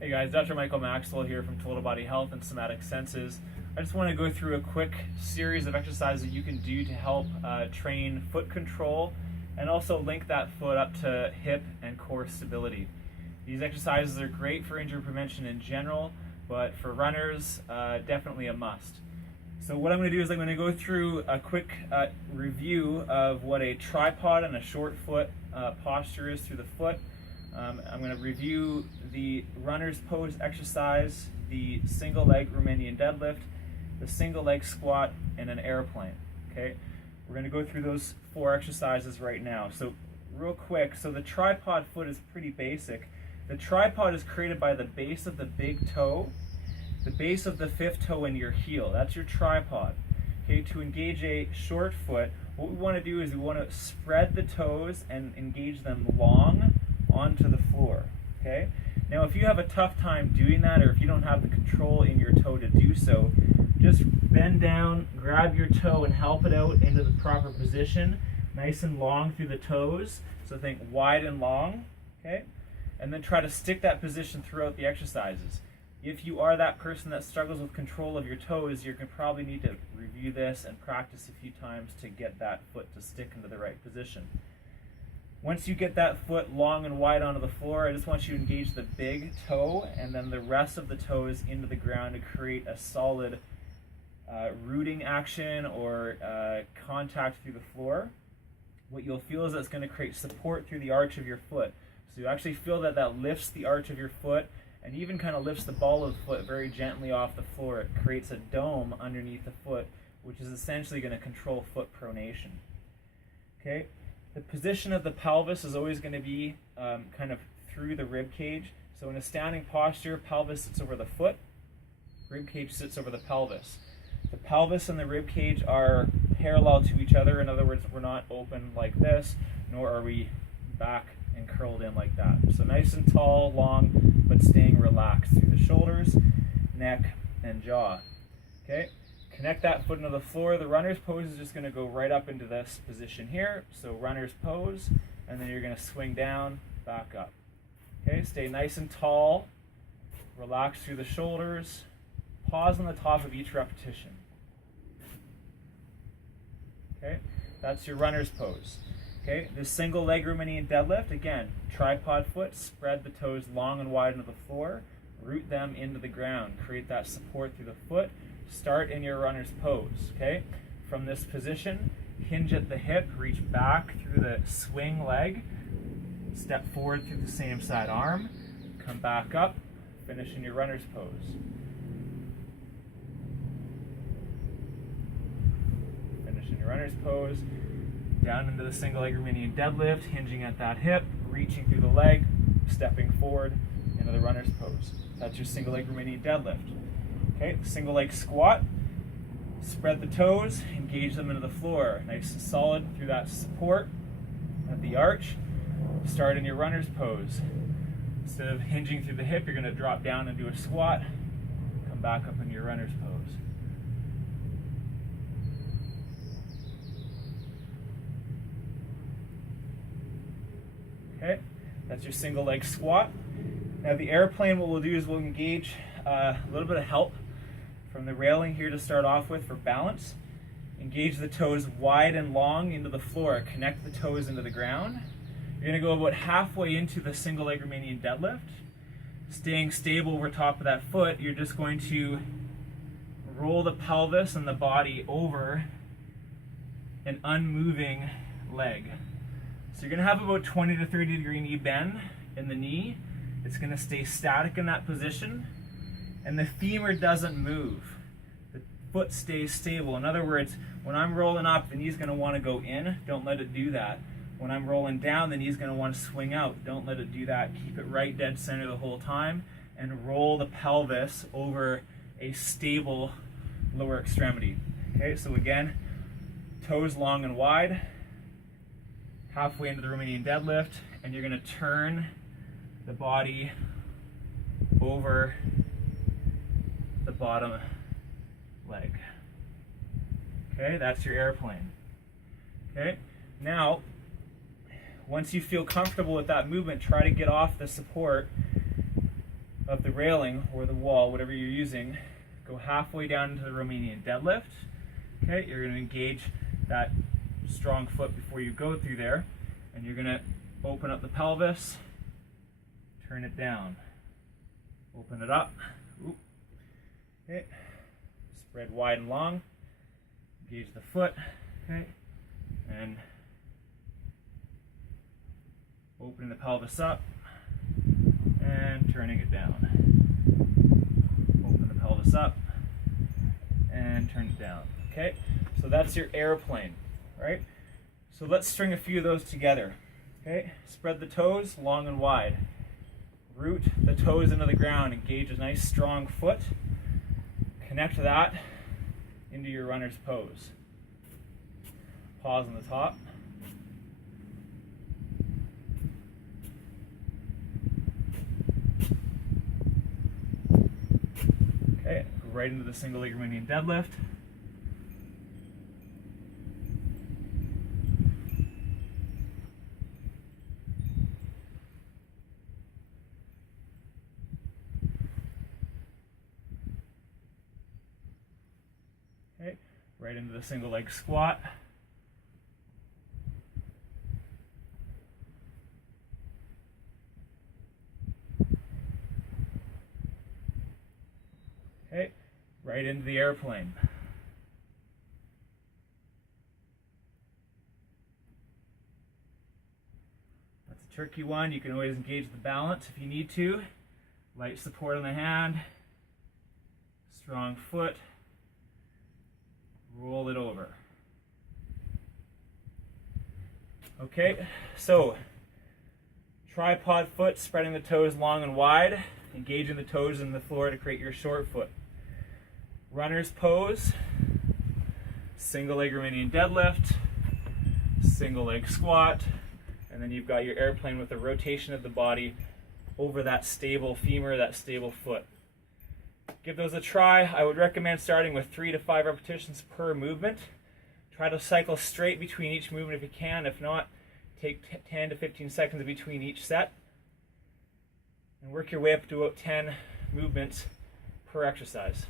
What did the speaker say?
Hey guys, Dr. Michael Maxwell here from Total Body Health and Somatic Senses. I just want to go through a quick series of exercises that you can do to help train foot control and also link that foot up to hip and core stability. These exercises are great for injury prevention in general, but for runners, definitely a must. So what I'm going to do is I'm going to go through a quick review of what a tripod and a short foot posture is through the foot. I'm going to review the runner's pose exercise, the single leg Romanian deadlift, the single leg squat, and an airplane. Okay, we're going to go through those 4 exercises right now. So real quick, so the tripod foot is pretty basic. The tripod is created by the base of the big toe, the base of the 5th toe, and your heel. That's your tripod. Okay, to engage a short foot, what we want to do is we want to spread the toes and engage them long onto the floor. Okay, now if you have a tough time doing that, or if you don't have the control in your toe to do so, just bend down, grab your toe, and help it out into the proper position, nice and long through the toes. So think wide and long. Okay, and then try to stick that position throughout the exercises. If you are that person that struggles with control of your toes, you're going to probably need to review this and practice a few times to get that foot to stick into the right position. Once you get that foot long and wide onto the floor, I just want you to engage the big toe and then the rest of the toes into the ground to create a solid rooting action or contact through the floor. What you'll feel is that it's going to create support through the arch of your foot. So you actually feel that that lifts the arch of your foot and even kind of lifts the ball of the foot very gently off the floor. It creates a dome underneath the foot, which is essentially going to control foot pronation. Okay. The position of the pelvis is always going to be kind of through the rib cage. So in a standing posture, pelvis sits over the foot, rib cage sits over the pelvis. The pelvis and the rib cage are parallel to each other. In other words, we're not open like this, nor are we back and curled in like that. So nice and tall, long, but staying relaxed through the shoulders, neck, and jaw. Okay. Connect that foot into the floor. The runner's pose is just going to go right up into this position here. So runner's pose, and then you're going to swing down, back up. Okay, stay nice and tall. Relax through the shoulders. Pause on the top of each repetition. Okay, that's your runner's pose. Okay, the single leg Romanian deadlift, again, tripod foot, spread the toes long and wide into the floor, root them into the ground, create that support through the foot. Start in your runner's pose, okay? From this position, hinge at the hip, reach back through the swing leg, step forward through the same side arm, come back up, finish in your runner's pose. Finish in your runner's pose, down into the single leg Romanian deadlift, hinging at that hip, reaching through the leg, stepping forward into the runner's pose. That's your single leg Romanian deadlift. Okay, single leg squat, spread the toes, engage them into the floor, nice and solid through that support at the arch. Start in your runner's pose. Instead of hinging through the hip, you're going to drop down and do a squat, come back up into your runner's pose. Okay, that's your single leg squat. Now the airplane, what we'll do is we'll engage a little bit of help from the railing here to start off with for balance. Engage the toes wide and long into the floor. Connect the toes into the ground. You're going to go about halfway into the single leg Romanian deadlift. Staying stable over top of that foot, you're just going to roll the pelvis and the body over an unmoving leg. So you're going to have about 20 to 30 degree knee bend in the knee. It's going to stay static in that position. And the femur doesn't move. The foot stays stable. In other words, when I'm rolling up, the knee's going to want to go in. Don't let it do that. When I'm rolling down, the knee's going to want to swing out. Don't let it do that. Keep it right dead center the whole time and roll the pelvis over a stable lower extremity. Okay, so again, toes long and wide, halfway into the Romanian deadlift, and you're going to turn the body over the bottom leg. Okay, that's your airplane. Okay, now once you feel comfortable with that movement, try to get off the support of the railing or the wall, whatever you're using. Go halfway down into the Romanian deadlift. Okay, you're going to engage that strong foot before you go through there, and you're going to open up the pelvis, turn it down, open it up. Ooh. Okay, spread wide and long, engage the foot, okay, and opening the pelvis up and turning it down. Open the pelvis up and turn it down. Okay, so that's your airplane, right? So let's string a few of those together. Okay, spread the toes long and wide. Root the toes into the ground. Engage a nice strong foot. Connect that into your runner's pose. Pause on the top. Okay, go right into the single leg Romanian deadlift. Okay, right into the single leg squat. Okay, right into the airplane. That's a tricky one. You can always engage the balance if you need to. Light support on the hand, strong foot, roll it over. Okay, so tripod foot, spreading the toes long and wide, engaging the toes in the floor to create your short foot. Runner's pose, single leg Romanian deadlift, single leg squat, and then you've got your airplane with the rotation of the body over that stable femur, that stable foot. Give those a try. I would recommend starting with 3 to 5 repetitions per movement. Try to cycle straight between each movement if you can. If not, take 10 to 15 seconds between each set. And work your way up to about 10 movements per exercise.